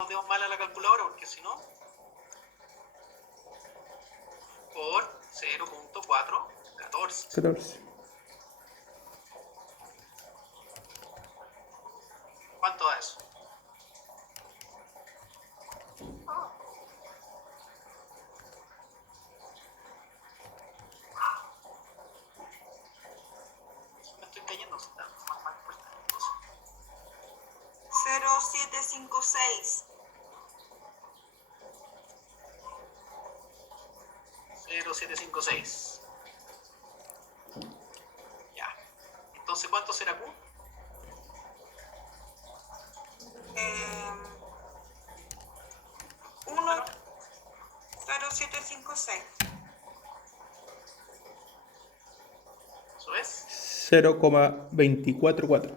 Nos demos mal a la calculadora porque si no, por 0.414. 14. ¿Cuánto da eso? Me estoy cayendo, está más fuerte. 0756. 0.756. Ya. Entonces, ¿cuánto será Q? 0756. Eso es 0,244.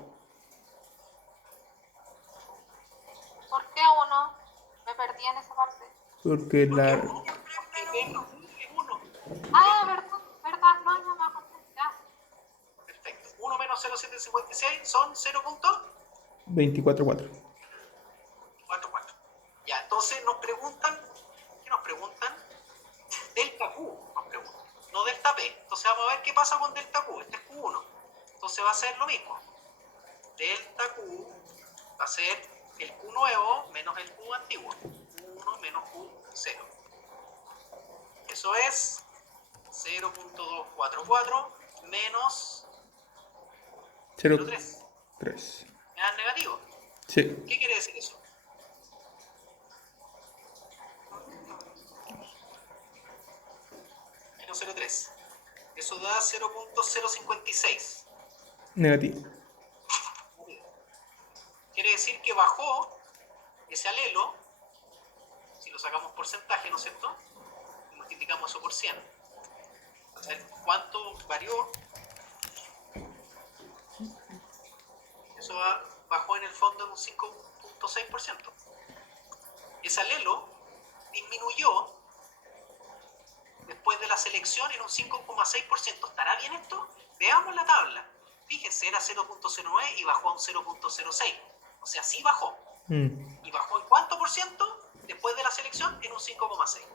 ¿Por qué uno? Me perdí en esa parte. Porque la... es 1. Ah, verdad, no, ya me acordé. Ya. Perfecto. 1 menos 0.756 son 244. 0.44. Ya, entonces nos preguntan, ¿qué nos preguntan? Delta Q nos preguntan, no delta P. Entonces vamos a ver qué pasa con delta Q. Este es Q1. Entonces va a ser lo mismo. Delta Q va a ser el Q nuevo menos el Q antiguo. Q1 menos Q0. Eso es 0.244 menos 0.3. 0,3. ¿Me dan negativo? Sí. ¿Qué quiere decir eso? Menos 0.3. Eso da 0.056. Negativo. Quiere decir que bajó ese alelo, si lo sacamos porcentaje, ¿no es cierto? Y multiplicamos eso por 100. A ver cuánto varió. Eso bajó en el fondo en un 5.6%. Ese alelo disminuyó después de la selección en un 5.6%. ¿Estará bien esto? Veamos la tabla. Fíjense, era 0.09 y bajó a un 0.06. O sea, sí bajó. ¿Y bajó en cuánto por ciento después de la selección? En un 5,6.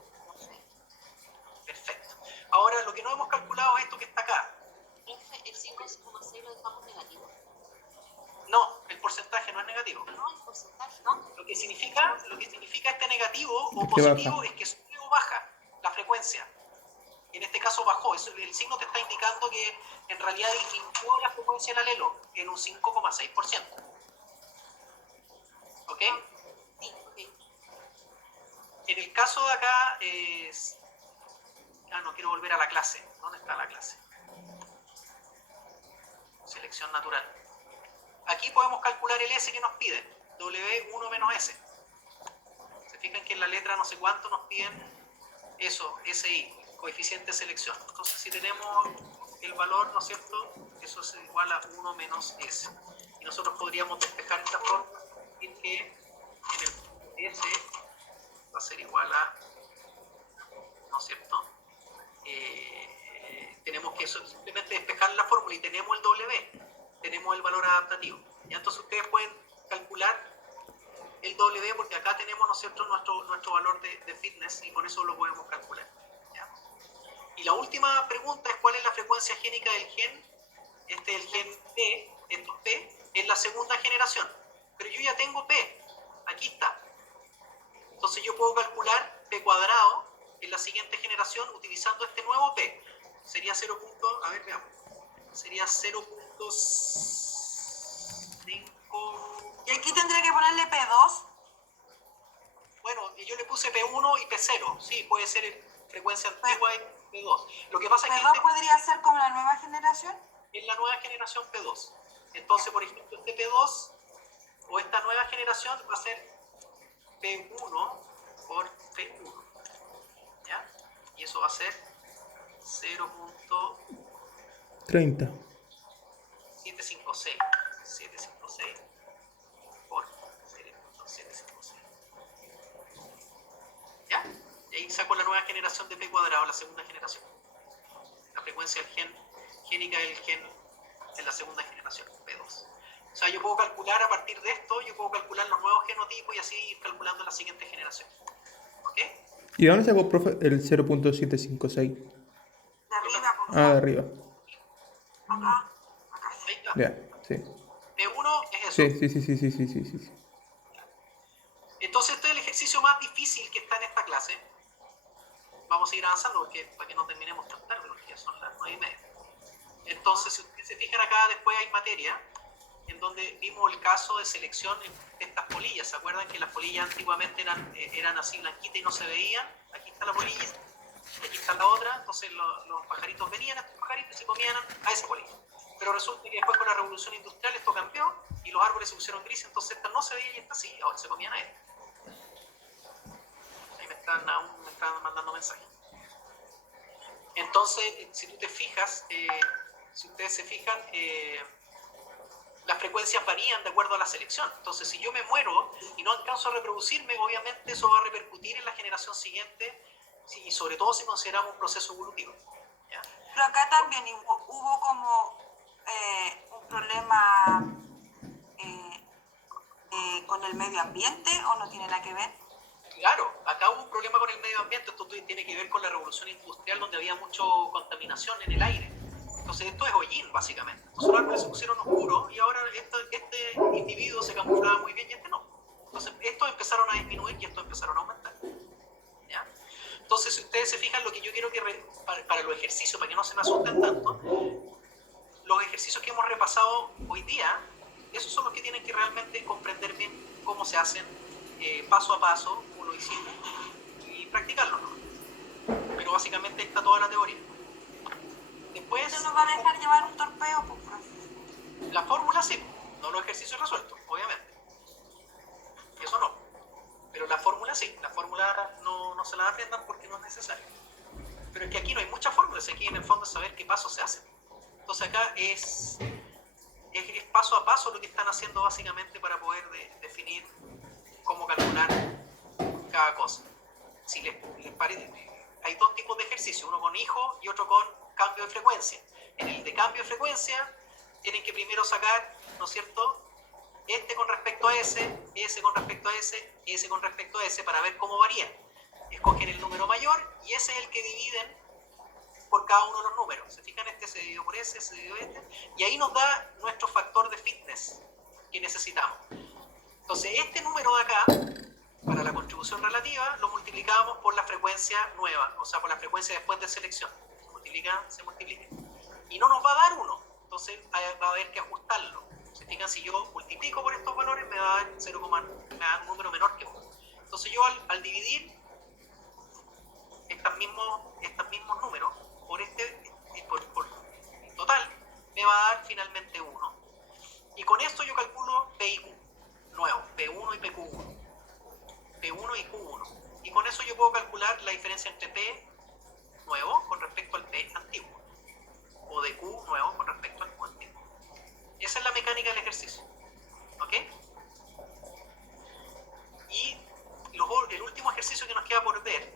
Perfecto. Ahora, lo que no hemos calculado es esto que está acá. El 5,6 lo dejamos negativo. No, el porcentaje no es negativo. No, el porcentaje, ¿no? Lo que significa este negativo o que positivo baja. es que sube o baja la frecuencia. En este caso bajó. El signo te está indicando que en realidad disminuyó la frecuencia del alelo en un 5,6%. ¿Ok? Sí, ok. En el caso de acá es... no quiero volver a la clase. ¿Dónde está la clase? Selección natural. Aquí podemos calcular el S que nos piden. W1 menos S. Se fijan que en la letra no sé cuánto nos piden eso, SI, coeficiente de selección. Entonces si tenemos el valor, ¿no es cierto? Eso es igual a 1 menos S. Y nosotros podríamos despejar esta forma y que en el S va a ser igual a, ¿no es cierto? Tenemos que simplemente despejar la fórmula y tenemos el W, tenemos el valor adaptativo. Y entonces ustedes pueden calcular el W porque acá tenemos nosotros nuestro valor de fitness y con eso lo podemos calcular. ¿Ya? Y la última pregunta es cuál es la frecuencia génica del gen. Este es el gen P, esto es P, es la segunda generación. Pero yo ya tengo P, aquí está. Entonces yo puedo calcular P cuadrado en la siguiente generación utilizando este nuevo P. Sería 0. A ver, veamos. Sería 0.5. Y aquí tendría que ponerle P2. Bueno, yo le puse P1 y P0. Sí, puede ser frecuencia antigua y P2. Lo que pasa es que P2 podría ser como la nueva generación. es la nueva generación P2. Entonces, por ejemplo, este P2 o esta nueva generación va a ser P1 por P1. ¿Ya? Y eso va a ser 30. 0.756. 756 por 0.756. ¿Ya? Y ahí saco la nueva generación de P cuadrado, la segunda generación. La frecuencia del gen génica del gen en la segunda generación, P2. O sea, yo puedo calcular a partir de esto, yo puedo calcular los nuevos genotipos y así ir calculando la siguiente generación. ¿Ok? ¿Y de dónde sacó, profe, el 0.756? De arriba, por Ah, de favor. arriba. Acá. Acá. Ahí está. Ya, sí. P1 es eso. Sí. Entonces este es el ejercicio más difícil que está en esta clase. Vamos a ir avanzando para que no terminemos tan tarde, porque ya son las 9:30. Entonces, si ustedes se fijan acá, después hay materia en donde vimos el caso de selección de estas polillas. ¿Se acuerdan que las polillas antiguamente eran así blanquitas y no se veían? Aquí está la polilla, aquí está la otra. Entonces los pajaritos venían, estos pajaritos, y se comían a esa polilla. Pero resulta que después con la revolución industrial esto cambió y los árboles se pusieron grises, entonces esta no se veía y esta sí, ahora se comían a esta. Ahí me están mandando mensajes. Entonces, si tú te fijas, si ustedes se fijan, las frecuencias varían de acuerdo a la selección. Entonces, si yo me muero y no alcanzo a reproducirme, obviamente eso va a repercutir en la generación siguiente, y sobre todo si consideramos un proceso evolutivo. ¿Ya? Pero acá también hubo como un problema con el medio ambiente, ¿o no tiene nada que ver? Claro, acá hubo un problema con el medio ambiente. Esto tiene que ver con la revolución industrial, donde había mucha contaminación en el aire. Entonces esto es hollín, básicamente. Entonces los árboles se pusieron oscuros y ahora este individuo se camuflaba muy bien y este no. Entonces estos empezaron a disminuir y estos empezaron a aumentar. ¿Ya? Entonces, si ustedes se fijan, lo que yo quiero que para los ejercicios, para que no se me asusten tanto, los ejercicios que hemos repasado hoy día, esos son los que tienen que realmente comprender bien cómo se hacen paso a paso, como lo hicimos, y practicarlo, ¿no? Pero básicamente está toda la teoría. Después, ¿Usted nos va a dejar llevar un torpeo, pues, profe? la fórmula sí, no los ejercicios resueltos, obviamente. Eso no. Pero la fórmula sí, la fórmula no se la aprendan porque no es necesario. Pero es que aquí no hay muchas fórmulas, aquí en el fondo es saber qué pasos se hacen. Entonces acá es paso a paso lo que están haciendo básicamente para poder definir cómo calcular cada cosa. Si les parece, hay dos tipos de ejercicio, uno con hijo y otro con cambio de frecuencia. En el de cambio de frecuencia tienen que primero sacar, ¿no es cierto?, este con respecto a ese con respecto a ese con respecto a ese, para ver cómo varía. Escogen el número mayor y ese es el que dividen por cada uno de los números. Se fijan, este se dividió por ese, se dividió este, y ahí nos da nuestro factor de fitness que necesitamos. Entonces este número de acá, para la contribución relativa, lo multiplicamos por la frecuencia nueva, o sea, por la frecuencia después de selección. Se multiplica. Y no nos va a dar 1, entonces va a haber que ajustarlo. Se fijan, si yo multiplico por estos valores, me va a dar 0, me da un número menor que 1. Entonces yo al dividir estos mismos números por total, me va a dar finalmente 1. Y con esto yo calculo P y Q nuevo, P1 y PQ1. P1 y Q1. Y con eso yo puedo calcular la diferencia entre P nuevo con respecto al P antiguo, o de Q nuevo con respecto al Q antiguo. Esa es la mecánica del ejercicio. ¿Ok? Y el último ejercicio que nos queda por ver,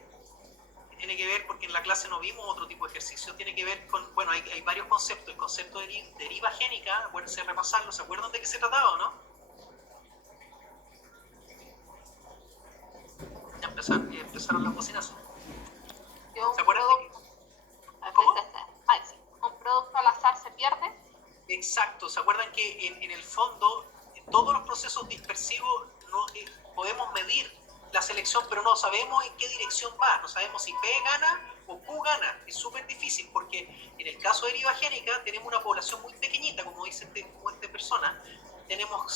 que tiene que ver, porque en la clase no vimos otro tipo de ejercicio, tiene que ver con, bueno, hay varios conceptos. El concepto de deriva génica, acuérdense de repasarlo, ¿se acuerdan de qué se trataba o no? Ya empezaron las bocinas. ¿Se acuerdan de qué? ¿Cómo? Sí. Un producto al azar se pierde. Exacto, ¿se acuerdan que en el fondo en todos los procesos dispersivos no, podemos medir la selección, pero no sabemos en qué dirección va? No sabemos si P gana o Q gana. Es súper difícil porque en el caso de deriva génica tenemos una población muy pequeñita, como dice esta persona. Tenemos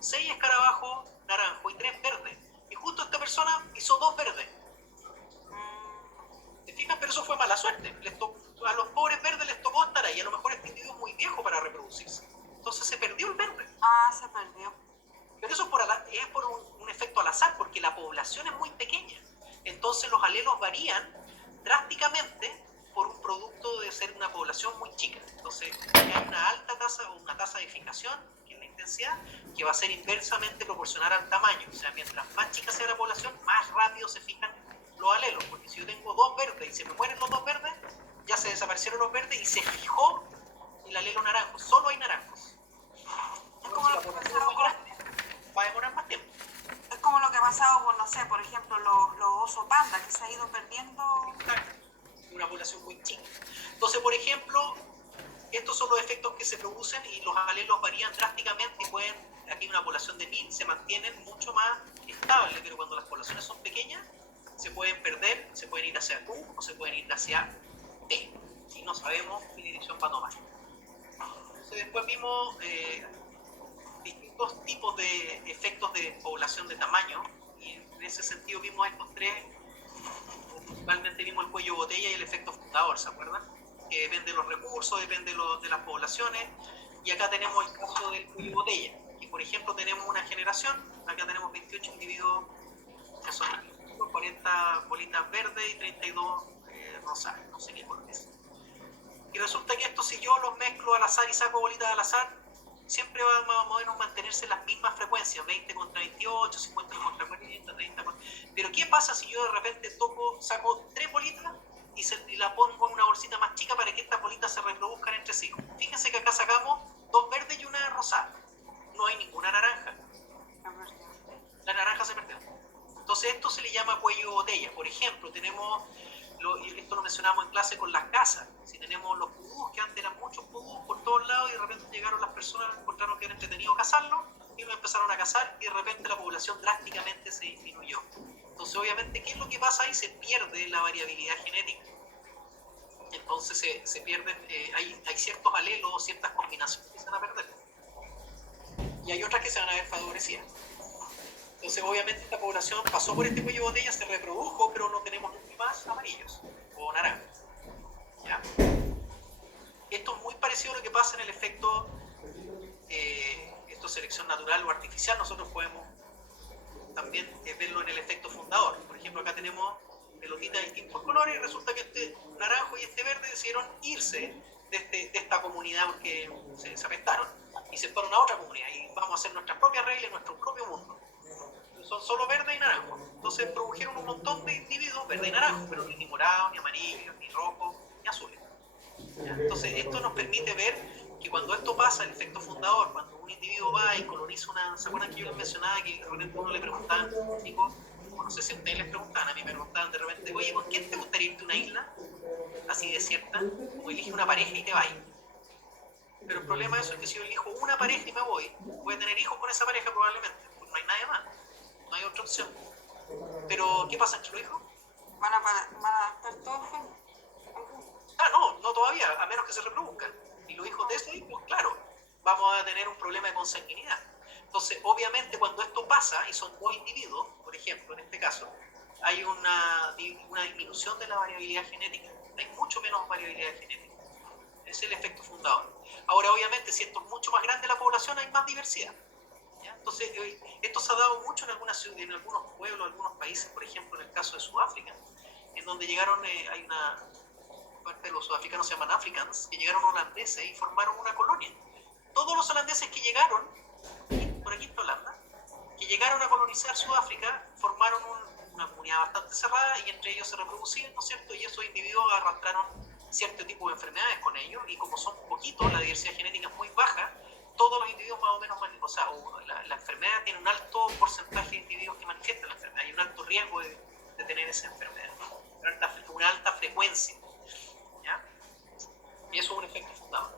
6 escarabajos naranjos y 3 verdes. Y justo esta persona hizo 2 verdes. ¿Te fijas? Pero eso fue mala suerte. A los pobres verdes les tocó estar ahí. A lo mejor este individuo es muy viejo para reproducirse. Entonces se perdió el verde. Ah, se perdió. Pero eso es por un efecto al azar, porque la población es muy pequeña. Entonces los alelos varían drásticamente por un producto de ser una población muy chica. Entonces hay una alta tasa o una tasa de edificación, que es la intensidad, que va a ser inversamente proporcional al tamaño. O sea, mientras más chica sea la población, más rápido se fijan los alelos. Porque si yo tengo 2 verdes y se me mueren los 2 verdes, ya se desaparecieron los verdes y se fijó el alelo naranjo. Solo hay naranjos. Es como pasado con, no sé, por ejemplo, los osos panda, que se ha ido perdiendo. Una población muy chica. Entonces, por ejemplo, estos son los efectos que se producen y los alelos varían drásticamente y pueden, aquí una población de 1000 se mantienen mucho más estable, pero cuando las poblaciones son pequeñas, se pueden perder, se pueden ir hacia Q o se pueden ir hacia T. Y no sabemos qué dirección va a tomar. Entonces, después vimos distintos tipos de efectos de población de tamaño, y en ese sentido vimos estos tres. Principalmente vimos el cuello botella y el efecto fundador, ¿se acuerdan? Que depende de los recursos, depende de las poblaciones, y acá tenemos el caso del cuello botella, que por ejemplo tenemos una generación, acá tenemos 28 individuos que son 40 bolitas verdes y 32 rosadas, no sé qué color es. Y resulta que esto, si yo los mezclo al azar y saco bolitas al azar, siempre va más o menos mantenerse en las mismas frecuencias, 20 contra 28, 50 contra 40, 30 contra... Pero ¿qué pasa si yo de repente saco 3 bolitas y la pongo en una bolsita más chica para que estas bolitas se reproduzcan entre sí? Fíjense que acá sacamos 2 verdes y una rosada. No hay ninguna naranja. La naranja se perdió. Entonces esto se le llama cuello de botella. Por ejemplo, tenemos... esto lo mencionamos en clase con las casas. Si tenemos los pudús, que antes eran muchos pudús por todos lados, y de repente llegaron las personas, encontraron que era entretenido cazarlos, y lo empezaron a cazar, y de repente la población drásticamente se disminuyó. Entonces, obviamente, ¿qué es lo que pasa ahí? Se pierde la variabilidad genética. Entonces se pierden, hay ciertos alelos, ciertas combinaciones que se van a perder. Y hay otras que se van a ver favorecidas. Entonces, obviamente, esta población pasó por este cuello de botella, se reprodujo, pero no tenemos nunca más amarillos o naranjas. ¿Ya? Esto es muy parecido a lo que pasa en el efecto esto es selección natural o artificial. Nosotros podemos también verlo en el efecto fundador. Por ejemplo, acá tenemos pelotitas de distintos colores y resulta que este naranjo y este verde decidieron irse de esta comunidad porque se apestaron y se fueron a otra comunidad y vamos a hacer nuestras propias reglas, nuestro propio mundo. Son solo verde y naranjo. Entonces produjeron un montón de individuos verde y naranjo, pero ni morado, ni amarillo, ni rojo, ni azul. ¿Ya? Entonces esto nos permite ver que cuando esto pasa, el efecto fundador, cuando un individuo va y coloniza una... ¿Se acuerdan que yo les mencionaba que de repente uno le preguntaban, chicos, no sé si a ustedes les preguntaban, a mí me preguntaban de repente, oye, ¿con quién te gustaría irte a una isla así desierta? O elige una pareja y te vas. Pero el problema de eso es que si yo elijo una pareja y me voy a tener hijos con esa pareja probablemente, porque no hay nadie más, no hay otra opción. Pero, ¿qué pasa entre los hijos? Van a estar todos enfermos. Ah, no todavía, a menos que se reproduzcan. Y los hijos de ese hijo, claro, vamos a tener un problema de consanguinidad. Entonces, obviamente, cuando esto pasa, y son dos individuos, por ejemplo, en este caso, hay una disminución de la variabilidad genética. Hay mucho menos variabilidad genética. Ese es el efecto fundador. Ahora, obviamente, si esto es mucho más grande la población, hay más diversidad. ¿Ya? Entonces, esto se ha dado mucho en algunos pueblos, algunos países, por ejemplo, en el caso de Sudáfrica, en donde llegaron, hay una parte de los sudafricanos se llaman Africans, que llegaron holandeses y formaron una colonia. Todos los holandeses que llegaron, por aquí en Holanda, que llegaron a colonizar Sudáfrica, formaron una comunidad bastante cerrada y entre ellos se reproducían, ¿no es cierto? Y esos individuos arrastraron cierto tipo de enfermedades con ellos, y como son poquitos, la diversidad genética es muy baja, todos los individuos más o menos, o sea, la enfermedad tiene un alto porcentaje de individuos que manifiestan la enfermedad, hay un alto riesgo de tener esa enfermedad, una alta frecuencia. ¿Ya? Y eso es un efecto fundador.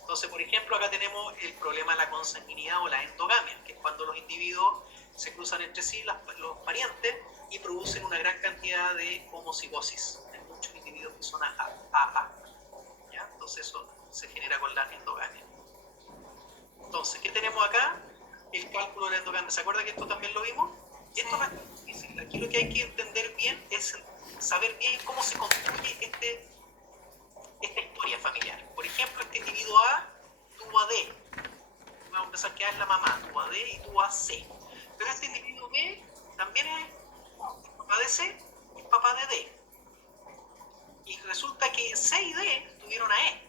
Entonces, por ejemplo, acá tenemos el problema de la consanguinidad o la endogamia, que es cuando los individuos se cruzan entre sí, los parientes, y producen una gran cantidad de homocigosis. Hay muchos individuos que son AA. ¿Ya? Entonces eso se genera con la endogamia. Entonces, ¿qué tenemos acá? El cálculo de la endogamia. ¿Se acuerda que esto también lo vimos? Y esto no es difícil. Aquí lo que hay que entender bien es saber bien cómo se construye esta historia familiar. Por ejemplo, este individuo A tuvo a D. Vamos a empezar que A es la mamá, tuvo a D y tuvo a C. Pero este individuo B también es papá de C y papá de D. Y resulta que C y D tuvieron a E.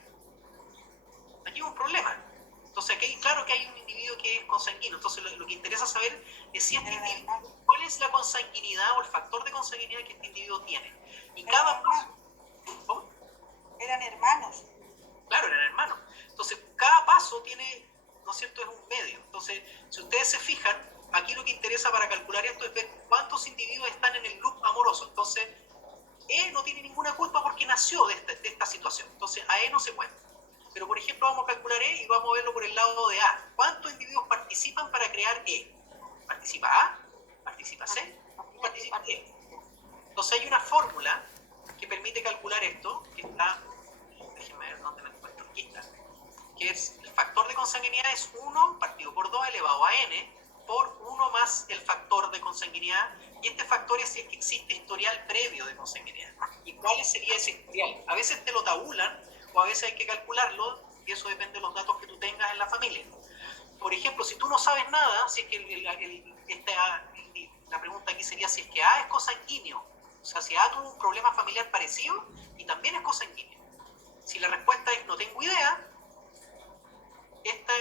Aquí hay un problema. Entonces aquí claro que hay un individuo que es consanguíneo. Entonces lo que interesa saber es si este individuo, cuál es la consanguinidad o el factor de consanguinidad que este individuo tiene. Y cada paso... ¿Cómo? Eran hermanos. Claro, eran hermanos. Entonces cada paso tiene, ¿no es cierto?, es un medio. Entonces, si ustedes se fijan, aquí lo que interesa para calcular esto es ver cuántos individuos están en el loop amoroso. Entonces, E no tiene ninguna culpa porque nació de esta situación. Entonces, a E no se cuenta. Pero, por ejemplo, vamos a calcular E y vamos a verlo por el lado de A. ¿Cuántos individuos participan para crear E? ¿Participa A? ¿Participa C? ¿Participa E? Entonces, hay una fórmula que permite calcular esto, que está, déjenme ver dónde me encuentro, aquí está, que es el factor de consanguinidad es 1 partido por 2 elevado a n por 1 más el factor de consanguinidad, y este factor es el que existe historial previo de consanguinidad. ¿Y cuál sería ese historial? A veces te lo tabulan o a veces hay que calcularlo, y eso depende de los datos que tú tengas en la familia. Por ejemplo, si tú no sabes nada, si es que la pregunta aquí sería si es que A es cosanguíneo, o sea, si A tuvo un problema familiar parecido y también es cosanguíneo. Si la respuesta es no tengo idea, esta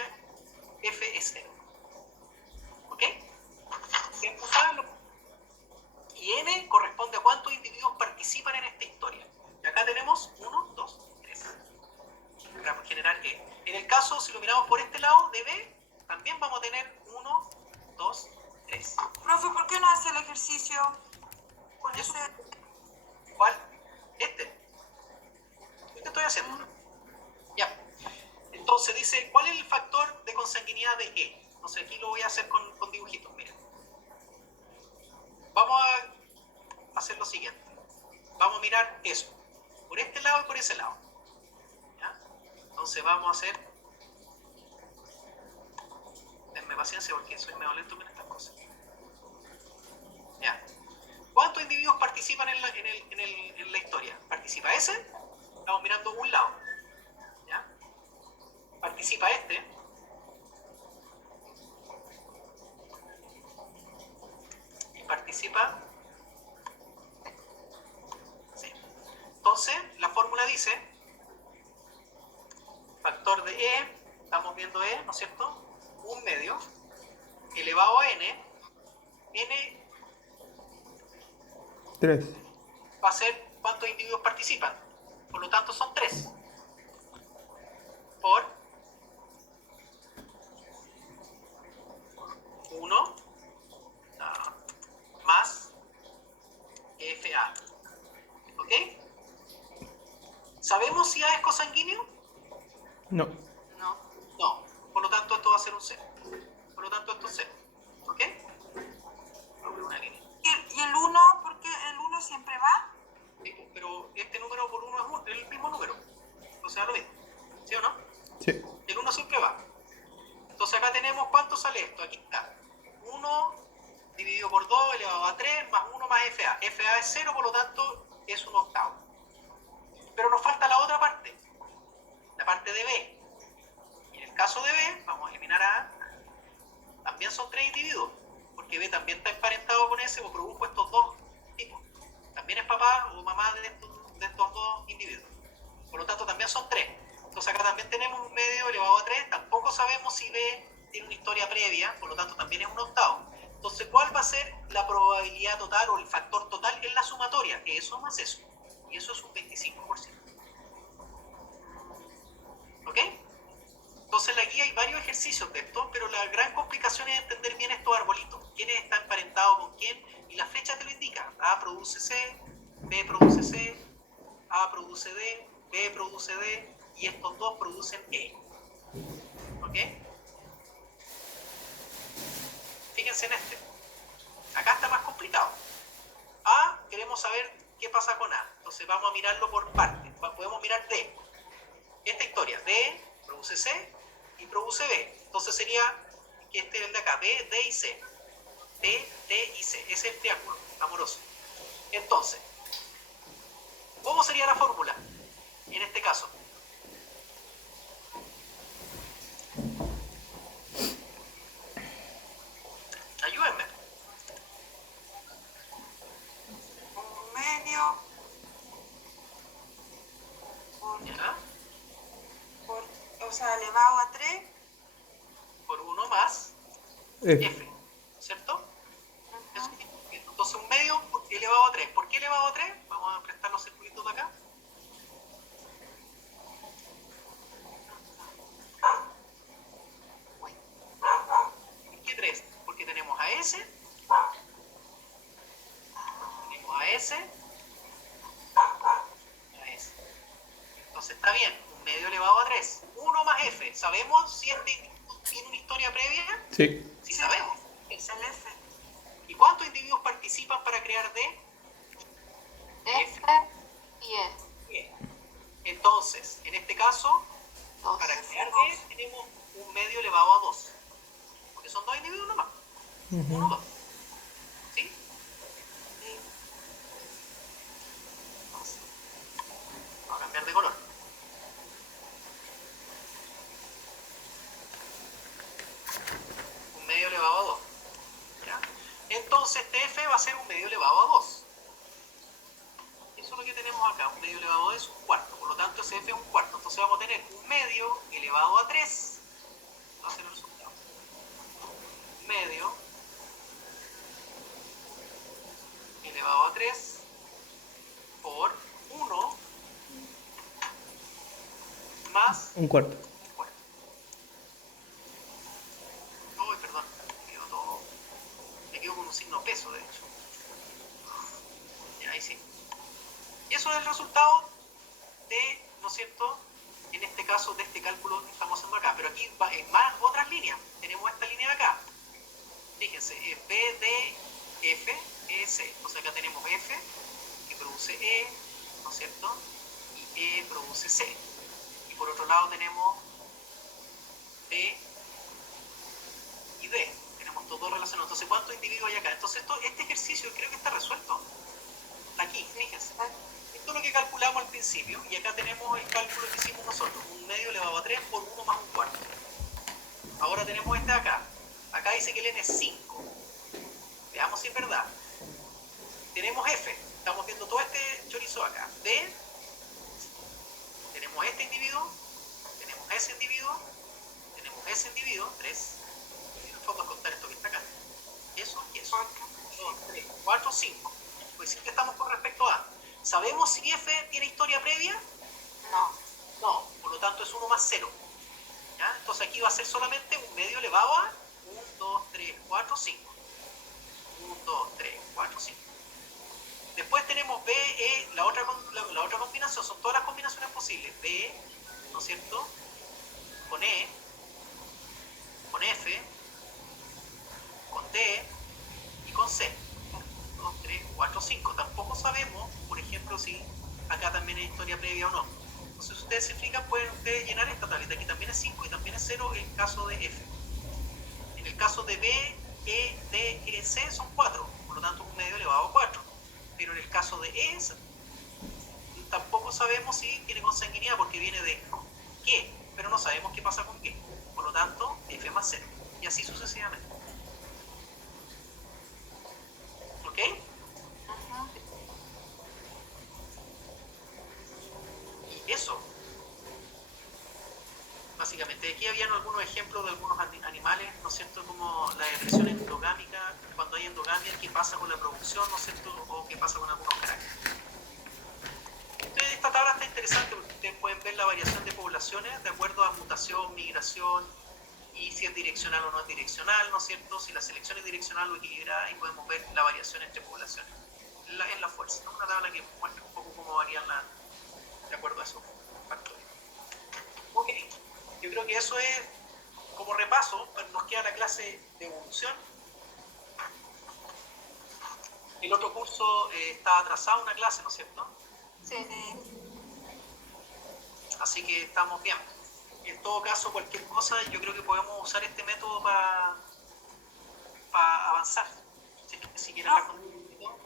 F es 0. ¿Ok? Y N corresponde a cuántos individuos participan en esta historia. Y acá tenemos 1, 2, 3. Para generar E. En el caso, si lo miramos por este lado de B, también vamos a tener 1, 2, 3. Profe, ¿por qué no hace el ejercicio con ¿Eso? ese? ¿Cuál? Este estoy haciendo. Ya. Entonces dice, ¿cuál es el factor de consanguinidad de E? Entonces aquí lo voy a hacer con dibujitos, mira. Vamos a hacer lo siguiente. Vamos a mirar eso. Por este lado y por ese lado. ¿Ya? Entonces vamos a hacer... Denme paciencia porque soy medio lento con estas cosas. ¿Ya? ¿Cuántos individuos participan en la historia? ¿Participa ese? Estamos mirando un lado. ¿Ya? Participa este. Y participa... Sí. Entonces, la fórmula dice, factor de E, estamos viendo E, ¿no es cierto? 1 medio, elevado a N. N 3. va a ser cuántos individuos participan. Por lo tanto, son 3. Por 1 más FA. ¿Ok? ¿Sabemos si A es cosanguíneo? No. No. No. Por lo tanto, esto va a ser un 0. Por lo tanto, esto es 0. ¿Ok? ¿Y el 1? ¿Por qué el 1 siempre va? Sí, pero este número por 1 es el mismo número. Entonces, ahora mismo. ¿Sí o no? Sí. El 1 siempre va. Entonces, acá tenemos cuánto sale esto. Aquí está. 1 dividido por 2 elevado a 3 más 1 más FA. FA es 0, por lo tanto, es un octavo. Pero nos falta la otra parte. La parte de B. Y en el caso de B, vamos a eliminar a A. También son 3 individuos. Porque B también está emparentado con S o produjo estos dos tipos. También es papá o mamá de estos dos individuos. Por lo tanto, también son 3. Entonces acá también tenemos un medio elevado a 3. Tampoco sabemos si B tiene una historia previa, por lo tanto también es un octavo. Entonces, ¿cuál va a ser la probabilidad total o el factor total en la sumatoria? Eso más eso. Y eso es un 25%. ¿Ok? Entonces en la guía hay varios ejercicios de esto, pero la gran complicación es entender bien estos arbolitos. ¿Quién está emparentado con quién? Y la flecha te lo indica. A produce C, B produce C, A produce D, B produce D, y estos dos producen E. ¿Ok? Fíjense en este. Acá está más complicado. A, queremos saber qué pasa con A. Entonces vamos a mirarlo por partes. Podemos mirar D. Esta historia, D produce C y produce B. Entonces sería que este es el de acá, B, D y C. B, D y C. Ese es el triángulo amoroso. Entonces, ¿cómo sería la fórmula en este caso? Ayúdenme. Un medio. ¿Ya? O sea, elevado a 3. Por 1 más F. F. ¿Cierto? Eso es bien. Entonces un medio elevado a 3. ¿Por qué elevado a 3? Vamos a prestar los circulitos de acá. ¿Por qué 3? Porque tenemos a S, la S. Entonces está bien, un medio elevado a 3. 1 más F. ¿Sabemos si este individuo tiene una historia previa? Sí. Sí sabemos. Es el F. ¿Y cuántos individuos participan para crear D? F y E. Bien. Entonces, en este caso, Dos. para crear D tenemos un medio elevado a 2. Porque son 2 individuos nomás. 1, 2. ¿Sí? Sí. Entonces, vamos a cambiar de color. Un medio elevado a 2. ¿Ya? Entonces, este F va a ser un medio elevado a 2. Eso es lo que tenemos acá. Un medio elevado a 2 es un cuarto. Por lo tanto, ese F es un cuarto. Entonces vamos a tener un medio elevado a 3. Va a ser el resultado. Un medio elevado a 3 por 1 más Un cuarto. un cuarto. Uy, perdón. Me quedo con un signo peso, de hecho. Ya, ahí sí. Y eso es el resultado de, ¿no es cierto?, en este caso de este cálculo que estamos haciendo acá. Pero aquí va en más otras líneas. Tenemos esta línea de acá. Fíjense, B, D, F, E, C. Entonces acá tenemos F, que produce E, ¿no es cierto? Y E produce C. Y por otro lado tenemos B y D. Tenemos todos dos relacionados. Entonces, ¿cuántos individuos hay acá? Entonces, este ejercicio creo que está resuelto. Aquí, fíjense. Esto es lo que calculamos al principio. Y acá tenemos el cálculo que hicimos nosotros. Un medio elevado a 3 por 1 más un cuarto. Ahora tenemos este de acá. Acá dice que el n es 5. Veamos si es verdad. Tenemos F. Estamos viendo todo este chorizo acá. D. Tenemos este individuo. Tenemos ese individuo. Tenemos ese individuo. 3. En el fondo contar esto que está acá. Eso y eso. 2, 3, 4, 5. Pues sí que estamos con respecto a. ¿Sabemos si F tiene historia previa? No. No. Por lo tanto es 1 más 0. ¿Ya? Entonces aquí va a ser solamente un medio elevado a 1, 2, 3, 4, 5. 1, 2, 3, 4, 5. Después tenemos B, E, la otra combinación, son todas las combinaciones posibles. B, ¿no es cierto? Con E, con F, con D y con C. 2, 3, 4, 5. Tampoco sabemos, por ejemplo, si acá también hay historia previa o no. Entonces, si ustedes se fijan, pueden ustedes llenar esta tableta. Aquí también es 5 y también es 0 en el caso de F. En el caso de B, E, D, E, C son 4. Por lo tanto, un medio elevado a 4. Pero en el caso de E, tampoco sabemos si tiene consanguinidad porque viene de qué, pero no sabemos qué pasa con qué. Por lo tanto, F más 0. Y así sucesivamente. ¿Ok? Y eso. Básicamente, aquí habían algunos ejemplos de algunos animales, ¿no es cierto?, como la depresión endogámica, cuando hay endogamia, qué pasa con la producción, ¿no es cierto?, o qué pasa con algunos caracteres. Entonces, esta tabla está interesante porque ustedes pueden ver la variación de poblaciones de acuerdo a mutación, migración, y si es direccional o no es direccional, ¿no es cierto?, si la selección es direccional o equilibrada, ahí podemos ver la variación entre poblaciones en la fuerza, ¿no? Una tabla que muestra un poco cómo varían de acuerdo a esos factores. Ok. Yo creo que eso es como repaso. Nos queda la clase de evolución. El otro curso está atrasado una clase, ¿no es cierto? Sí. Así que estamos bien. En todo caso, cualquier cosa, yo creo que podemos usar este método para avanzar. Si quieren la continuación.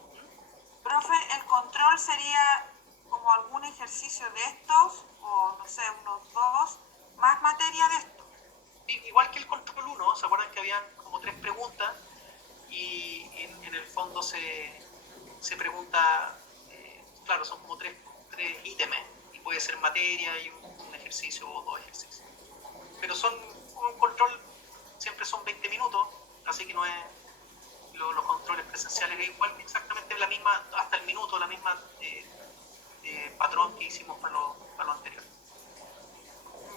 Profe, el control sería como algún ejercicio de estos, o no sé, unos 2, más materia de esto. Igual que el control 1, ¿se acuerdan que habían como 3 preguntas? Y en el fondo se pregunta, claro, son como 3 ítems, y puede ser materia y un ejercicio o 2 ejercicios. Pero un control siempre son 20 minutos, así que no es, los controles presenciales es igual, exactamente la misma, hasta el minuto, la misma patrón que hicimos para lo anterior.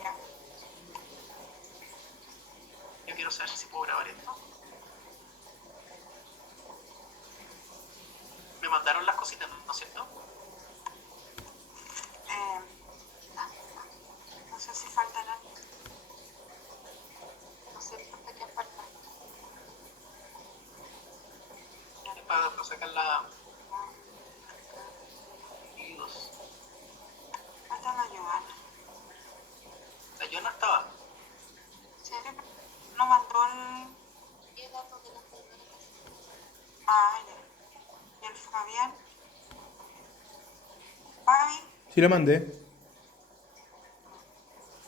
Ya. Yo quiero saber si puedo grabar esto. Me mandó mandaron las cositas, ¿no es cierto? No sé si faltan algo. No sé por qué falta. Es para sacar la... Dios. Falta la Joana. La Yona estaba. Sí. No mandó el... ¿Qué datos de las primeras? Ah, ya. Y el Fabián. Fabi. Sí la mandé.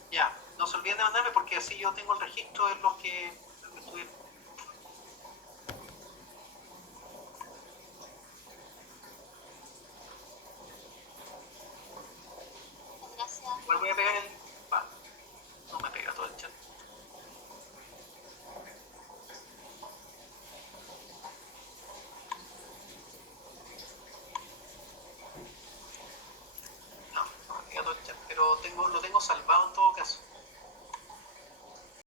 Ya, no se olviden de mandarme porque así yo tengo el registro de los que estuvieron. Gracias. Igual voy a pegar el... Va, no me pega todo el chat. No, no me pega todo el chat, pero lo tengo salvado en todo caso.